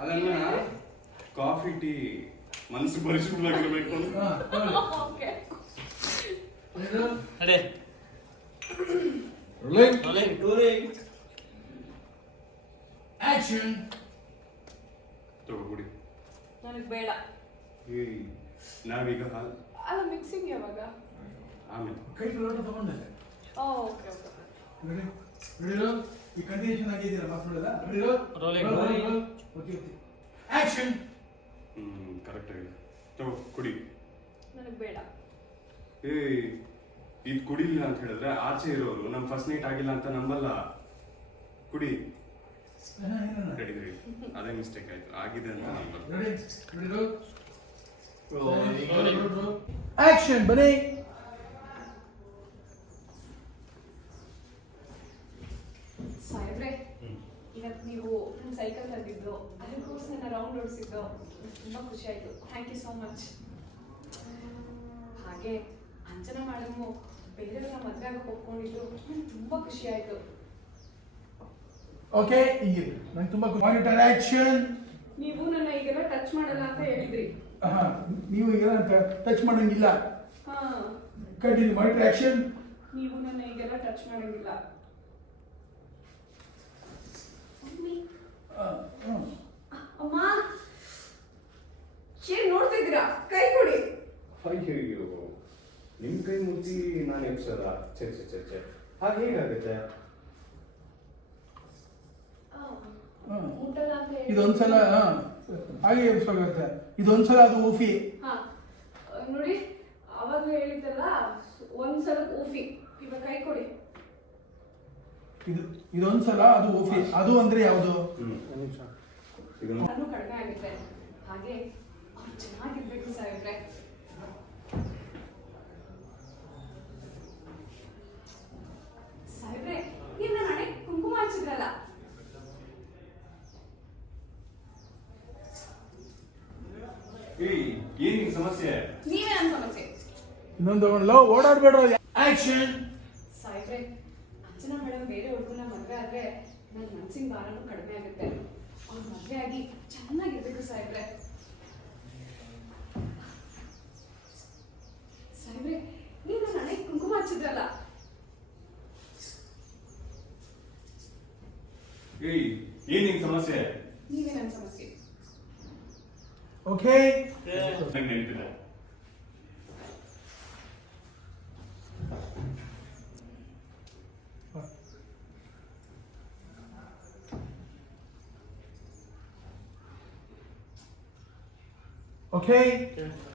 ಅದನ್ನ coffee tea ಮನಸ್ಸು ಪರಿಶುದ್ಧವಾಗಿರಬೇಕು. Okay ಅಡೆ ರೋಲಿಂಗ್ ಆಕ್ಷನ್. ತಗೋ ಕುಡಿ. ನನಗೆ ಬೇಡ. ನಾವೀಗ ಹಾಲು ಅಲ್ಲ ಮಿಕ್ಸಿಂಗ್ ಯಾವಾಗ? ಆಮೇಲೆ ಕೈ ಲೋಟ ತಗೊಂಡೆ. Okay okay. Ready ready. ಈ ಕಂಟಿನ್ಯೂಷನ್ ಆಗಿದ್ದೀರಾ ಮಾತಾಡೋದಾ? Ready rolling okay okay action. Correct ಆಗಿದೆ. ತಗೋ ಕುಡಿ. ನನಗೆ ಬೇಡ. ಇದು ಕುಡಿಲಿಲ್ಲ ಅಂತ ಹೇಳಿದ್ರೆ ಆಚೆ ಇರೋರು ನಮ್ ಫಸ್ಟ್ ನೈಟ್ ಆಗಿಲ್ಲ ಅಂತ ನಂಬಲ್ಲ. ಕುಡಿ. Ready ready. ಅದೇ ಮಿಸ್ಟೇಕ್ ಆಯ್ತು. ಆಗಿದೆ ಅಂತ ನಂಬಲ್ಲ. Ready ready action. ಬನ್ನಿ. ಸಾಹೇಬ್ರೆ, ಇವತ್ತು ನೀವು ನನ್ನ ಸೈಕಲ್ ತಂದಿದ್ದು ಅದಕ್ಕೋಸ್ಕರ ನನ್ನ ರೌಂಡ್ ಓಡಿಸಿದ್ದು ತುಂಬ ಖುಷಿ ಆಯಿತು. Thank you so much. ಹಾಗೆ ಅಂಜನಾ ಮೇಡಮು ಬೇರೆಯವರ ಮದುವೆ ಆಗೋಕೆ ಒಪ್ಕೊಂಡಿದ್ದು ನಂಗೆ ತುಂಬ ಖುಷಿ ಆಯಿತು. ಓಕೆ ಈಗ ನಂಗೆ ತುಂಬಾ ಮಾನಿಟರ್ ಆಕ್ಷನ್. ನೀವು ನನ್ನ ಈಗೆಲ್ಲ ಟಚ್ ಮಾಡಲ್ಲ ಅಂತ ಹೇಳಿದ್ರಿ. ನೀವು ಈಗ ಟಚ್ ಮಾಡಂಗಿಲ್ಲ. ಹಾ, ಕಂಟಿನ್ಯೂ ಮಾನಿಟರ್ ಆಕ್ಷನ್. ನೀವು ನನ್ನ ಈಗೆಲ್ಲ ಟಚ್ ಮಾಡಂಗಿಲ್ಲ. ಅಮ್ಮ, ಏನ್ ನೋಡ್ತಿದ್ದೀರಾ? ಕೈ ಕೊಡಿ. ಅಯ್ಯೋ, ನಿಮ್ ಕೈ ಮುಟ್ಟಿ ನಾನು ಎಬ್ಸದ? ಛೆ ಛೆ ಛೆ ಛೆ, ಹಾಗೆ ಹೇಗಾಗುತ್ತೆ? ಮುಟ್ಟಲ್ಲ ಅಂತ ಹೇಳಿ ಇದೊಂದ್ಸಲ ಹಾಗೆ ಎಬ್ಸ್ಬೇಕಾಗುತ್ತೆ. ಇದೊಂದ್ಸಲ ಅದು ಊಫಿ. ಹಾ, ನೋಡಿ ಅವಾಗಲೂ ಹೇಳಿದ್ದಲ್ಲ, ಒಂದ್ಸಲ ಊಫಿ. ಇವಾಗ ಕೈ ಕೊಡಿ. ಇದೊಂದ್ಸಲ ಅದು ಊಫಿ. ಅದು ಅಂದ್ರೆ ಯಾವುದು? ನಾನು ಕಡಿಮೆ ಆಗುತ್ತೆ. ಹಾಗೆ ಅವ್ರು ಚೆನ್ನಾಗಿರ್ಬೇಕು ಸಾಹೇಬ್ರೆ. ಸಾಹೇಬ್ರೆ, ನೀವು ನನ್ನ ಹಣೆ ಕುಂಕುಮ ಹಚ್ಚಿದ್ರಲ್ಲ, ಏನ್ ನಿಮ್ ಸಮಸ್ಯೆ? ನೀವೇ ನನ್ನ ಸಮಸ್ಯೆ. ಇನ್ನೊಂದು ತಗೊಂಡ್ಲ ಓಡಾಡ್ಬೇಡ. ಆಕ್ಷನ್. ಸಾಹೇಬ್ರೆ, ಅಂಜನಾ ಮೇಡಮ್ ಬೇರೆ ಹುಡುಗನ ಮದುವೆ ಆದ್ರೆ ನನ್ನ ಮನ್ಸಿನ ಭಾರನೂ ಕಡಿಮೆ ಆಗುತ್ತೆ. ಅವ್ರು ಮದುವೆ ಆಗಿ ಚೆನ್ನಾಗಿರ್ಬೇಕು ಸಾಹೇಬ್ರೆ. ಸಾಹೇಬ್ರೆ, ನೀವು ನನ್ನ ಹಣೆಗೆ ಕುಂಕುಮ ಹಚ್ಚಿದ್ರಲ್ಲ, ಏನ್ ನಿಮ್ ಸಮಸ್ಯೆ? ನೀವೇ ನನ್ನ ಸಮಸ್ಯೆ. ಓಕೆ ನಂಗೆ ನೆನಪಿದೆ. ಓಕೆ